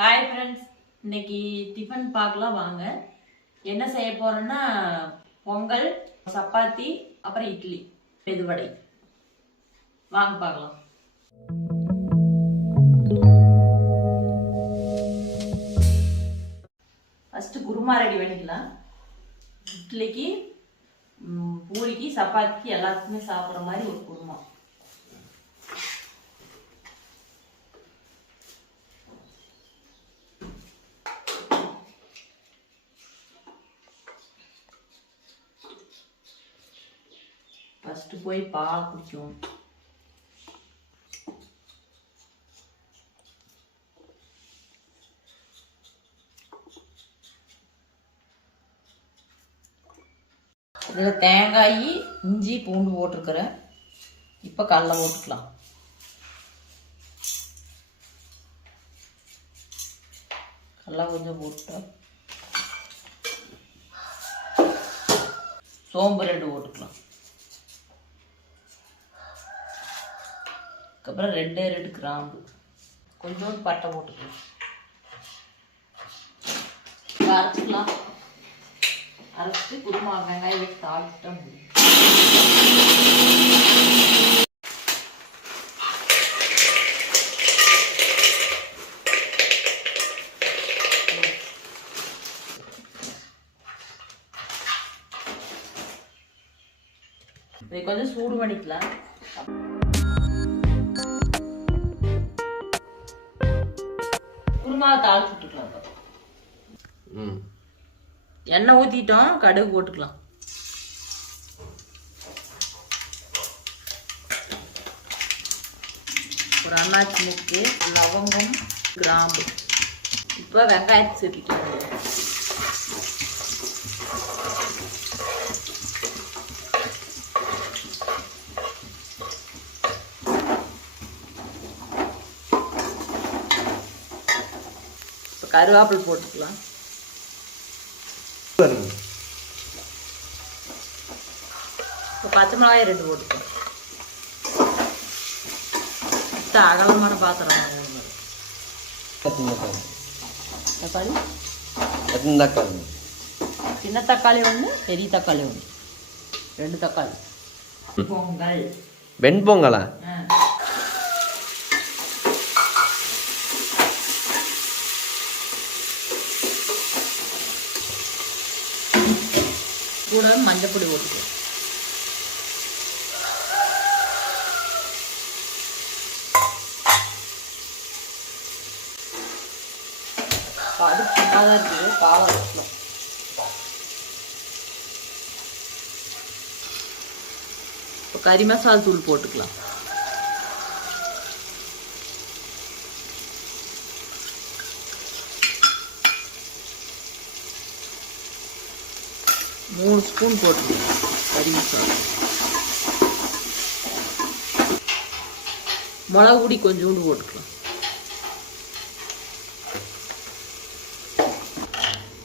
Hi friends, இன்னைக்கு tiffin பார்க்கலாம் வாங்க. என்ன செய்ய போறேன்னா பொங்கல், சப்பாத்தி, அப்புறம் இட்லி, மெதுவடை. வாங்க பார்க்கலாம். ஃபர்ஸ்ட் குருமா ரெடி பண்ணிக்கலாம். இட்லிக்கு, பூரிக்கு, சப்பாத்திக்கு எல்லாத்துக்குமே சாப்பிட்ற மாதிரி ஒரு குருமா. ஃபஸ்ட்டு போய் பால் குடிக்கும். இதில் தேங்காய், இஞ்சி, பூண்டு போட்டிருக்கிறேன். இப்போ கடலை போட்டுக்கலாம். கடலை கொஞ்சம் போட்டு சோம்பு 2 போட்டுக்கலாம். அதுக்கப்புறம் 2 கிராம்பு, கொஞ்சோண்டு பட்டை போட்டுக்கலாம். அரைச்சிக்கலாம். அரைச்சிட்டு குருமா வெங்காயம் வச்சு தாளிச்சிட்டா முடியும். இதை கொஞ்சம் சூடு பண்ணிக்கலாம். குருமாவை தாளிச்சு விட்டுக்கலாம். எண்ணெய் ஊற்றிட்டோம், கடுகு போட்டுக்கலாம். ஒரு அன்னாச்சி முக்கு, லவங்கம், கிராம்பு. இப்போ வெங்காயத்தை சேர்த்துக்கலாம். இப்போ கருவேப்பிலை போட்டுக்கலாம். இப்போ பச்சை மிளகாய் 2 போட்டுக்கலாம். அகலமான பாத்திரம். தக்காளி, சின்ன தக்காளி 1, பெரிய தக்காளி 1, 2 தக்காளி. பொங்கல் வெண்பொங்கலா? கூட மஞ்சப்பொடி போட்டுக்கலாம். அது சின்னதாக இருக்குது, பாலை வச்சுக்கலாம். இப்போ கறி மசாலா தூள் போட்டுக்கலாம். மூணு ஸ்பூன் போட்டுக்கலாம் கறி மசாலா. மிளகு பொடி கொஞ்சோண்டு போட்டுக்கலாம்.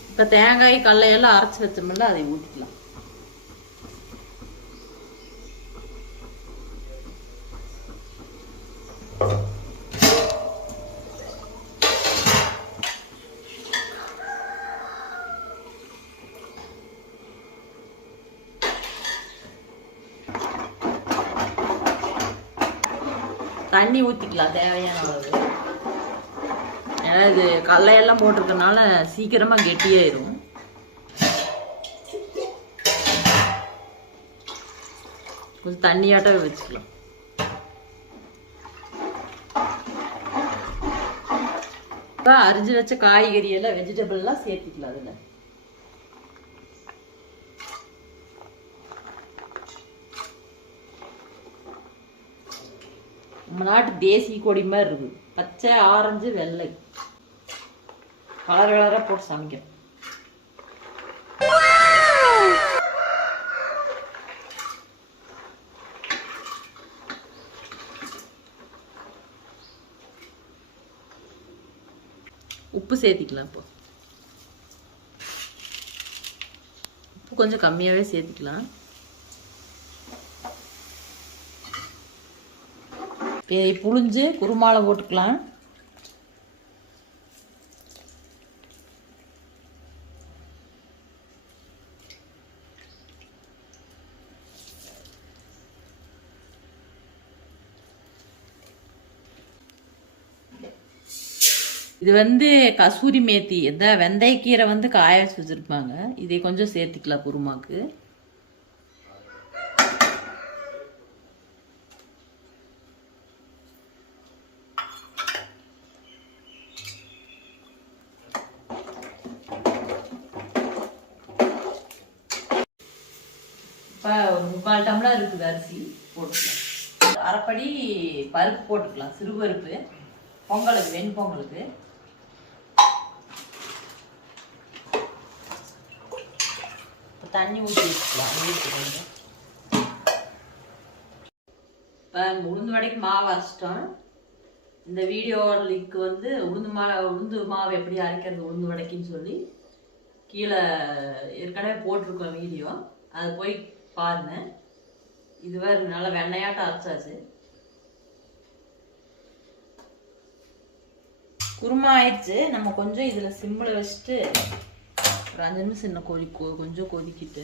இப்போ தேங்காய், கடலையெல்லாம் அரைச்சி வச்சோம்ல, அதை ஊற்றிக்கலாம். தண்ணி ஊற்றிக்கலாம் தேவையான அளவு. ஏன்னா இது கடலையெல்லாம் போட்டிருக்கனால சீக்கிரமாக கெட்டியாயிரும். கொஞ்சம் தண்ணியாட்டவே வச்சுக்கலாம். இப்போ அரிஞ்சு வச்ச காய்கறி எல்லாம், வெஜிடபிள்லாம் சேர்த்துக்கலாம். அதில் நம்ம நாட்டு தேசிய கொடி மாதிரி இருக்குது. பச்சை, ஆரஞ்சு, வெள்ளை கலர் கலராக போட்டு சமைக்கிறோம். உப்பு சேர்த்திக்கலாம். இப்போ உப்பு கொஞ்சம் கம்மியாகவே சேர்த்துக்கலாம். புளிஞ்சு குருமாவில் போட்டுக்கலாம். இது வந்து கசூரி மேத்தி, இந்த வெந்தயக்கீரை வந்து காய வச்சு வச்சுருப்பாங்க. இதை கொஞ்சம் சேர்த்துக்கலாம் குருமாக்கு. இப்போ ஒரு 3/4 டம்ளர் இருக்குது அரிசி போட்டுக்கலாம். அரைப்படி பருப்பு போட்டுக்கலாம், சிறுபருப்பு பொங்கலுக்கு, வெண்பொங்கலுக்கு. தண்ணி ஊற்றி வச்சுக்கலாம். இப்போ உளுந்து வடைக்கு மாவு அரைச்சிட்டோம். இந்த வீடியோ லிங்க் வந்து உளுந்து மாவு எப்படி அரைக்கிறது உளுந்து வடைக்குன்னு சொல்லி கீழே ஏற்கனவே போட்டிருக்கோம் வீடியோ, அது போய் பாருங்க. இது வேறு நல்லா வெண்ணையாட்டம் அரைச்சாச்சு. குருமா ஆயிடுச்சு. நம்ம கொஞ்சம் இதில் சிம்மில் வச்சுட்டு ஒரு 5 நிமிஷம் இன்னும் கொஞ்சம் கொதிக்கிட்டு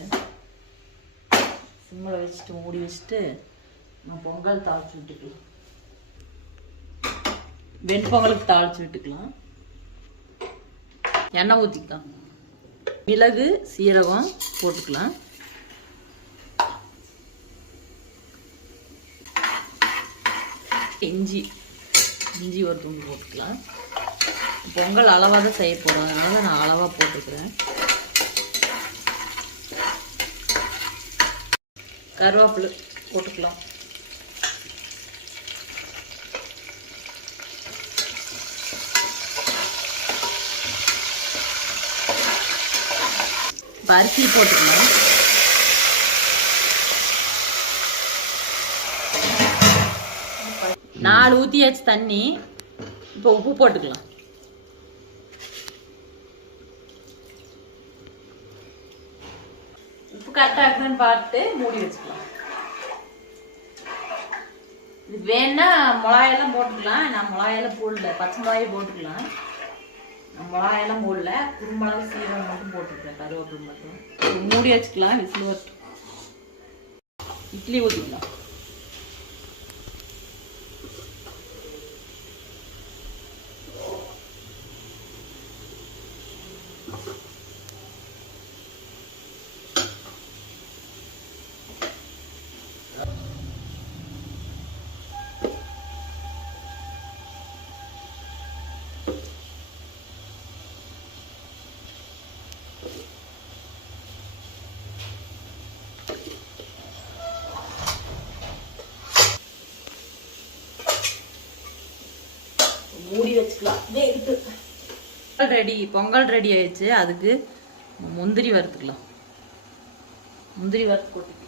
சிம்மில் வச்சுட்டு மூடி வச்சுட்டு நம்ம பொங்கல் தாளிச்சு விட்டுக்கலாம். வெண்பொங்கலுக்கு தாளிச்சு விட்டுக்கலாம். எண்ணெய் ஊற்றிக்கலாம். மிளகு சீரகம் போட்டுக்கலாம். இஞ்சி ஒரு துண்டு போட்டுக்கலாம். பொங்கல் அளவாக தான் செய்ய போகிறோம், அதனால நான் அளவாக போட்டுக்கிறேன். கருவேப்பிலை போட்டுக்கலாம். அரிசி போட்டுக்கலாம். நாலு ஊற்றியாச்சு தண்ணி. இப்போ உப்பு போட்டுக்கலாம். உப்பு கரெக்டாக இருக்குன்னு பார்த்து மூடி வச்சுக்கலாம். இது வேணா மிளகாயெல்லாம் போட்டுக்கலாம். நான் மிளகாயெல்லாம் போடல, பச்சை மிளகாயை போட்டுக்கலாம். நான் மிளகாயெல்லாம் போடல, குறுமிளகு சீரகம் மட்டும் போட்டுருக்கேன், கருவேப்பிலை மட்டும். மூடி வச்சுக்கலாம். விசில் வரட்டும். இட்லி ஊற்றிக்கலாம். மூடி வச்சுக்கலாம். பொங்கல் ரெடி ஆயிடுச்சு. அதுக்கு முந்திரி வறுத்துக்கலாம். முந்திரி வறுத்து போட்டுக்கலாம்.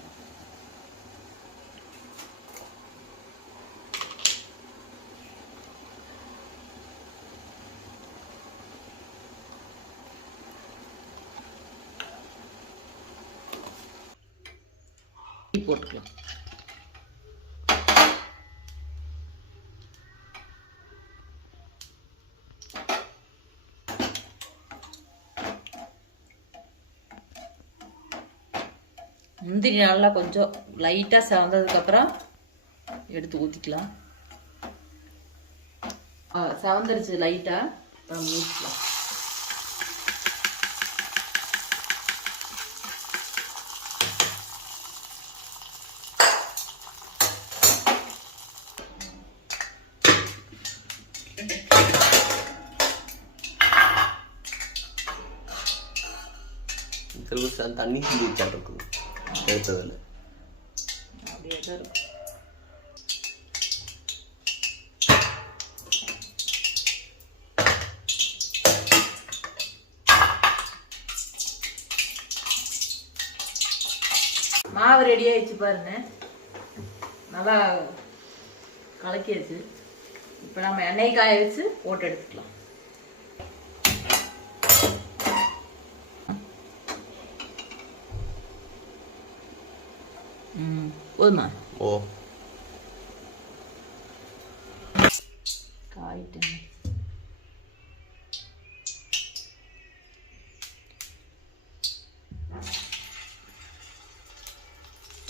போட்டுக்கலாம். முந்திரி நல்லா கொஞ்சம் லைட்டாக செவந்ததுக்கப்புறம் எடுத்து ஊற்றிக்கலாம். செவந்துருச்சு லைட்டாக, அப்புறம் ஊற்றிக்கலாம். தண்ணி சிந்தி வச்சாட்டும் எடுத்ததில் அப்படியே தான் இருக்கும். மாவு ரெடி ஆயிடுச்சு பாருங்க, நல்லா கலக்கியாச்சு. இப்போ நம்ம எண்ணெய் காய வச்சு போட்டு எடுத்துக்கலாம். போதுமா? ஓ, காயிட்டேன்.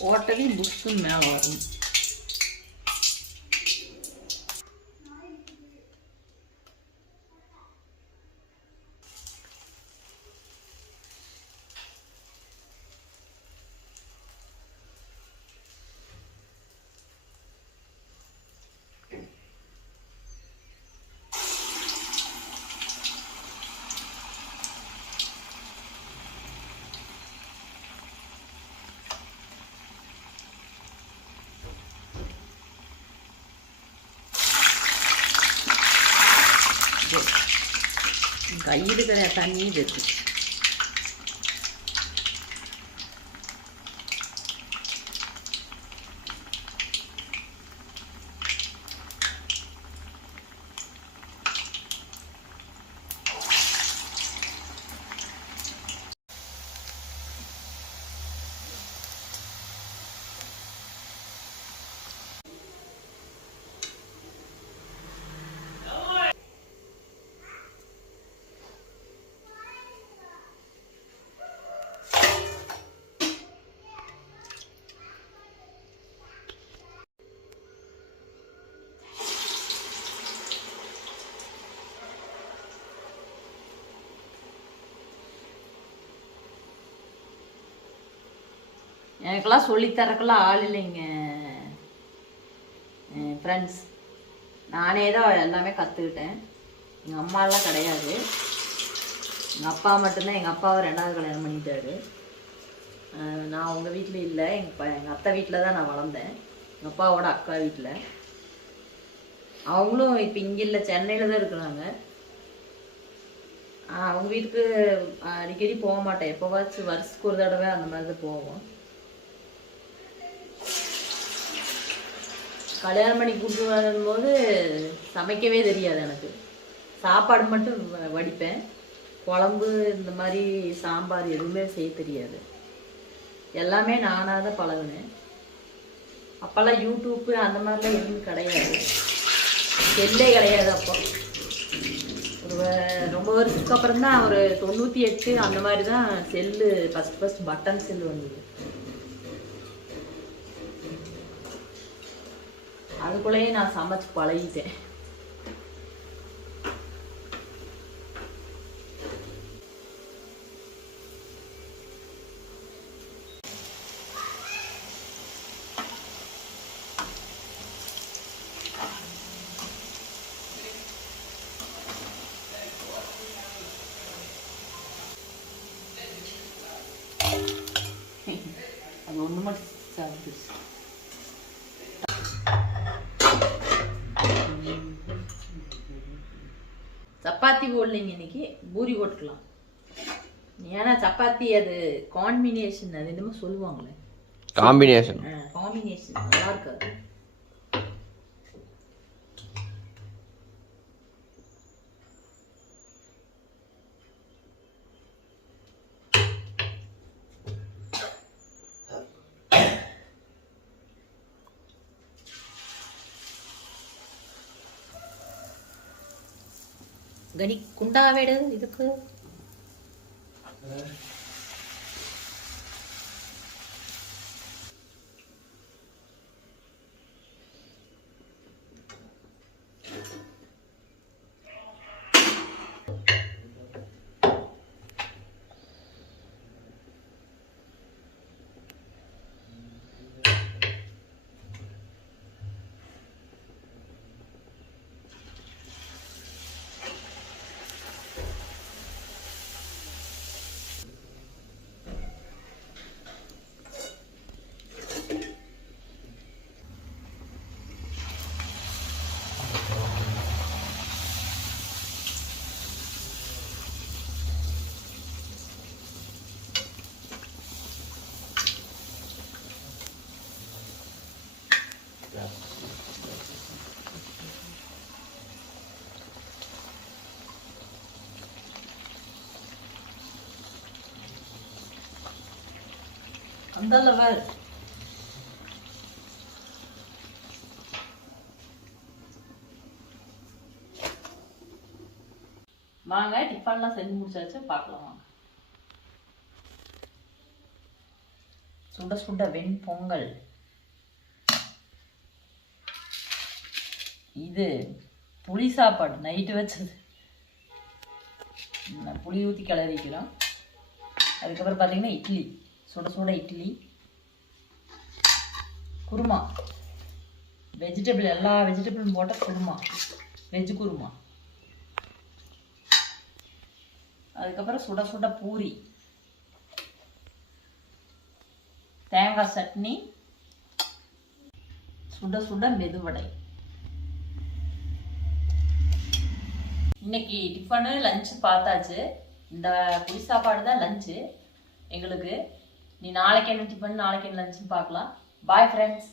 ஓட்டலி புஷ்ஷுன்னு மேலே வரும். கையில் இருக்கிற தண்ணி இருக்கு. எனக்கெல்லாம் சொல்லித்தரக்கெல்லாம் ஆள் இல்லைங்க ஃப்ரெண்ட்ஸ். நானே தான் எல்லாமே கற்றுக்கிட்டேன். எங்கள் அம்மாலாம் கிடையாது. எங்கள் அப்பா மட்டும்தான். எங்கள் அப்பாவை 2வது கல்யாணம் பண்ணிட்டாரு. நான் அவங்க வீட்டில் இல்லை, எங்கள் அத்தை வீட்டில் தான் நான் வளர்ந்தேன். எங்கள் அப்பாவோட அக்கா வீட்டில். அவங்களும் இப்போ இங்கே இல்லை, சென்னையில் தான் இருக்கிறாங்க. அவங்க வீட்டுக்கு அடிக்கடி போக மாட்டேன். எப்போவாச்சும் வருஷத்துக்கு ஒரு தடவை அந்த மாதிரி தான் போவோம். கல்யாணம் பண்ணி கூப்பிட்டு வரும்போது சமைக்கவே தெரியாது எனக்கு. சாப்பாடு மட்டும் வடிப்பேன். குழம்பு இந்த மாதிரி சாம்பார் எதுவுமே செய்ய தெரியாது. எல்லாமே நானாக தான் பழகினேன். அப்போல்லாம் யூடியூப்பு அந்த மாதிரிலாம் எதுவும் கிடையாது, செல்லே கிடையாது. அப்போ ஒரு ரொம்ப வருஷத்துக்கு அப்புறம் தான், ஒரு 98 அந்த மாதிரி தான் செல்லு ஃபஸ்ட் பட்டன் செல்லு வந்தது. அதுக்குள்ளேயே நான் சமைச்சு பழகிட்டேன். அது ஒன்று மட்டும் சாப்பிட்டுச்சு. சப்பாத்தி போடலைங்க, இன்னைக்கு பூரி போட்டுக்கலாம். ஏன்னா சப்பாத்தி அது காம்பினேஷன், அது என்னமோ சொல்லுவாங்களே, காம்பினேஷன் நல்லா இருக்காது. ಗಣಿ ಕುಂಡಾವೇಡು ಇದಕ್ಕೆ அந்த லெவல். வாங்க டிஃபன்லாம் செஞ்சு முடிச்சாச்சு, பார்க்கலாம் வாங்க. சுட சுட வெண்பொங்கல். இது புளி சாப்பாடு நைட்டு வச்சது, புளி ஊற்றி கிளறிக்கிறோம். அதுக்கப்புறம் பார்த்தீங்கன்னா இட்லி, சுட சுட இட்லி, குருமா, வெஜிடபிள் எல்லா வெஜிடபிளும் போட்ட குருமா, வெஜ் குருமா. அதுக்கப்புறம் சுட சுட பூரி, தேங்காய் சட்னி, சுட சுட மெதுவடை. இன்னைக்கு டிஃபனு லஞ்சு பார்த்தாச்சு. இந்த புளி சாப்பாடு தான் லஞ்சு எங்களுக்கு. நீ நாளைக்கு என்ன டிஃபன் நாளைக்கு என்ன லஞ்சுன்னு பார்க்கலாம். Bye friends.